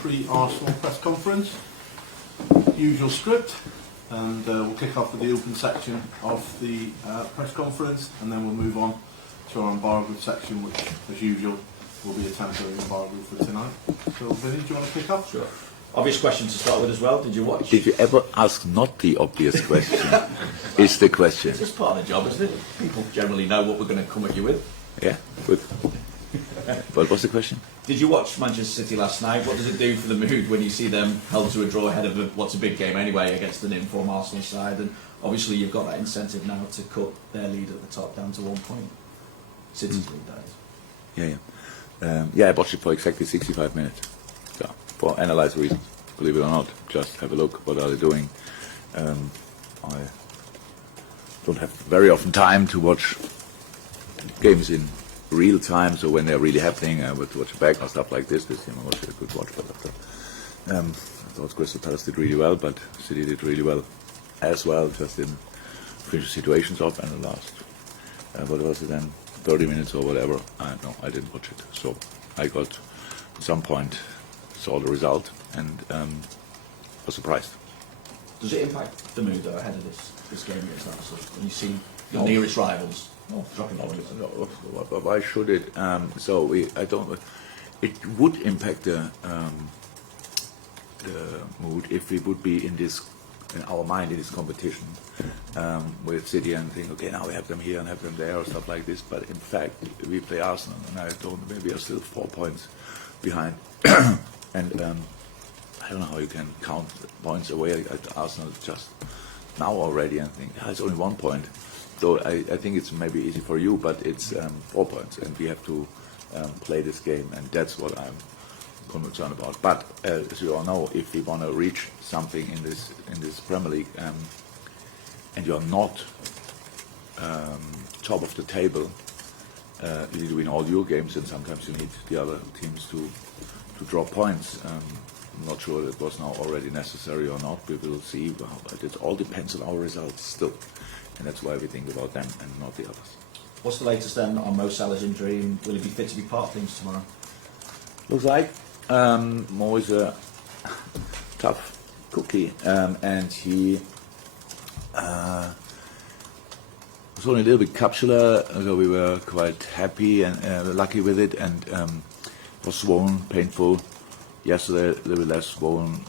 pre-Arsenal press conference. Usual script, and we'll kick off with the open section of the press conference, and then we'll move on to our embargo section, which, as usual, will be a temporary embargo for tonight. So, Vinny, do you want to kick off? Sure. Obvious question to start with as well. Did you watch? Did you ever ask not the obvious question? Is the question. It's just part of the job, isn't it? People generally know what we're going to come at you with. Yeah, good. What was the question? Did you watch Manchester City last night? What does it do for the mood when you see them held to a draw ahead of what's a big game anyway against an informed Arsenal side? And obviously you've got that incentive now to cut their lead at the top down to 1 point. City's lead, that is. Yeah, I watched it for exactly 65 minutes. So, for analyze reasons, believe it or not. Just have a look, what are they doing. I don't have very often time to watch games in real time, so when they're really happening, I would watch it back or stuff like this. This game I watched a good watch, but after I thought Crystal Palace did really well, but City did really well as well, just in finish situations off, and the last, what was it then, 30 minutes or whatever, no, I didn't watch it. So I got, at some point, saw the result, and was surprised. Does it impact the mood though ahead of this game against Arsenal when you see your nearest rivals dropping points? Why should it? I don't. It would impact the mood if we would be in our mind in this competition with City and think, okay, now we have them here and have them there or stuff like this. But in fact, we play Arsenal, and maybe are still 4 points behind, and I don't know how you can count points away at Arsenal just now already and think, it's only 1 point. So I think it's maybe easy for you, but it's 4 points, and we have to play this game, and that's what I'm concerned about. But as you all know, if we want to reach something in this Premier League, and you're not top of the table, you need to win all your games, and sometimes you need the other teams to drop points. I'm not sure it was now already necessary or not. We will see. But it all depends on our results still. And that's why we think about them and not the others. What's the latest then on Mo Salah's injury, and will he be fit to be part of things tomorrow? Looks like Mo is a tough cookie, and he was only a little bit capsular, so we were quite happy and lucky with it, and was swollen, painful. Yesterday a little less swollen,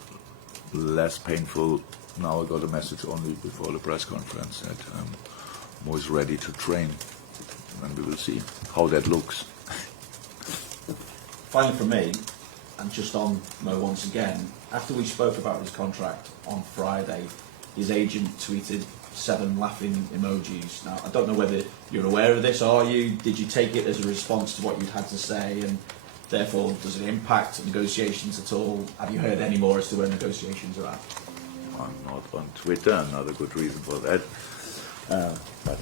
less painful. Now I got a message only before the press conference that Mo is ready to train, and we will see how that looks. Finally from me, and just on Mo once again, after we spoke about his contract on Friday, his agent tweeted 7 laughing emojis. Now, I don't know whether you're aware of this, are you? Did you take it as a response to what you'd had to say, and therefore does it impact negotiations at all? Have you heard any more as to where negotiations are at? I'm not on Twitter, another good reason for that. But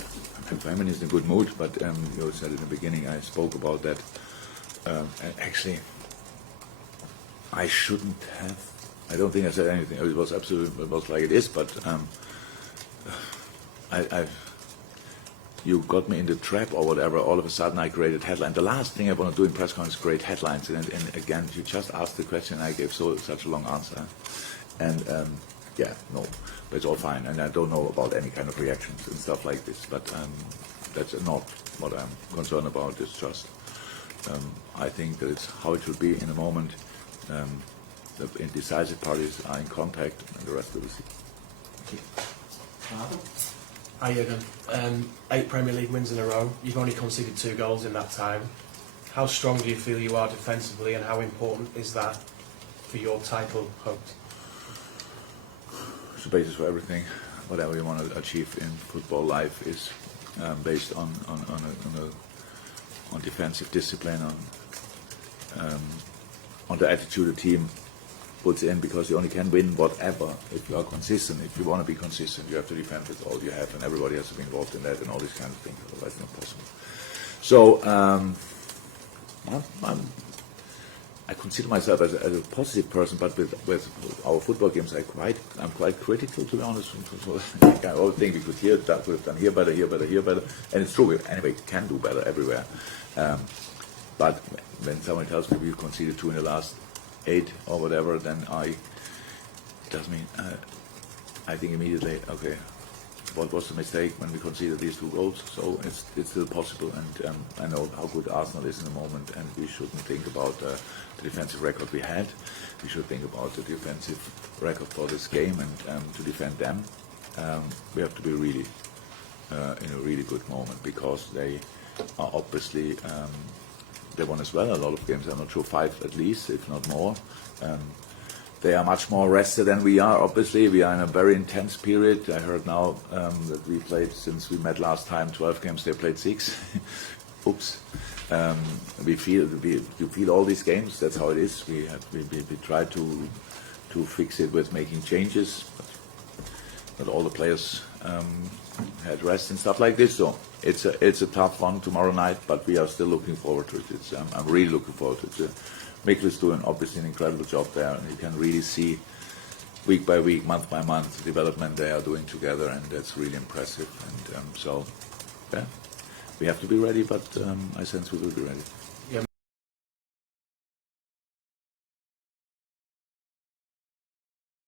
Feynman is in a good mood, but you said in the beginning I spoke about that. And actually, I shouldn't have. I don't think I said anything. It was like it is, but you got me in the trap or whatever. All of a sudden I created headline. The last thing I want to do in press conference is create headlines. And again, you just asked the question and I gave such a long answer. And yeah, no, but it's all fine. And I don't know about any kind of reactions and stuff like this. But that's not what I'm concerned about. It's just, I think that it's how it should be in a moment. The indecisive parties are in contact and the rest we will see. Hi Jurgen. 8 Premier League wins in a row. You've only conceded 2 goals in that time. How strong do you feel you are defensively, and how important is that for your title hopes? It's the basis for everything. Whatever you want to achieve in football life is based on defensive discipline, on the attitude the team puts in, because you only can win whatever if you are consistent. If you want to be consistent, you have to defend with all you have, and everybody has to be involved in that and all these kinds of things. Otherwise, it's not possible. So I consider myself as a positive person, but with our football games, I'm quite critical, to be honest. I always think we could have done here better, and it's true. We anyway can do better everywhere. But when someone tells me we've conceded 2 in the last 8 or whatever, then I think immediately, okay, what was the mistake when we conceded these 2 goals? So it's still possible, and I know how good Arsenal is in the moment, and we shouldn't think about the defensive record we had. We should think about the defensive record for this game and to defend them. We have to be really in a really good moment, because they are obviously they won as well a lot of games. I'm not sure 5 at least, if not more. They are much more rested than we are. Obviously, we are in a very intense period. I heard now that we played, since we met last time, 12 games. They played 6. Oops. You feel all these games. That's how it is. We try to fix it with making changes, but not all the players had rest and stuff like this. So it's a tough one tomorrow night, but we are still looking forward to it. I'm really looking forward to it. Mikkel is doing obviously an incredible job there, and you can really see week by week, month by month, the development they are doing together, and that's really impressive. And so, yeah, we have to be ready, but I sense we will be ready.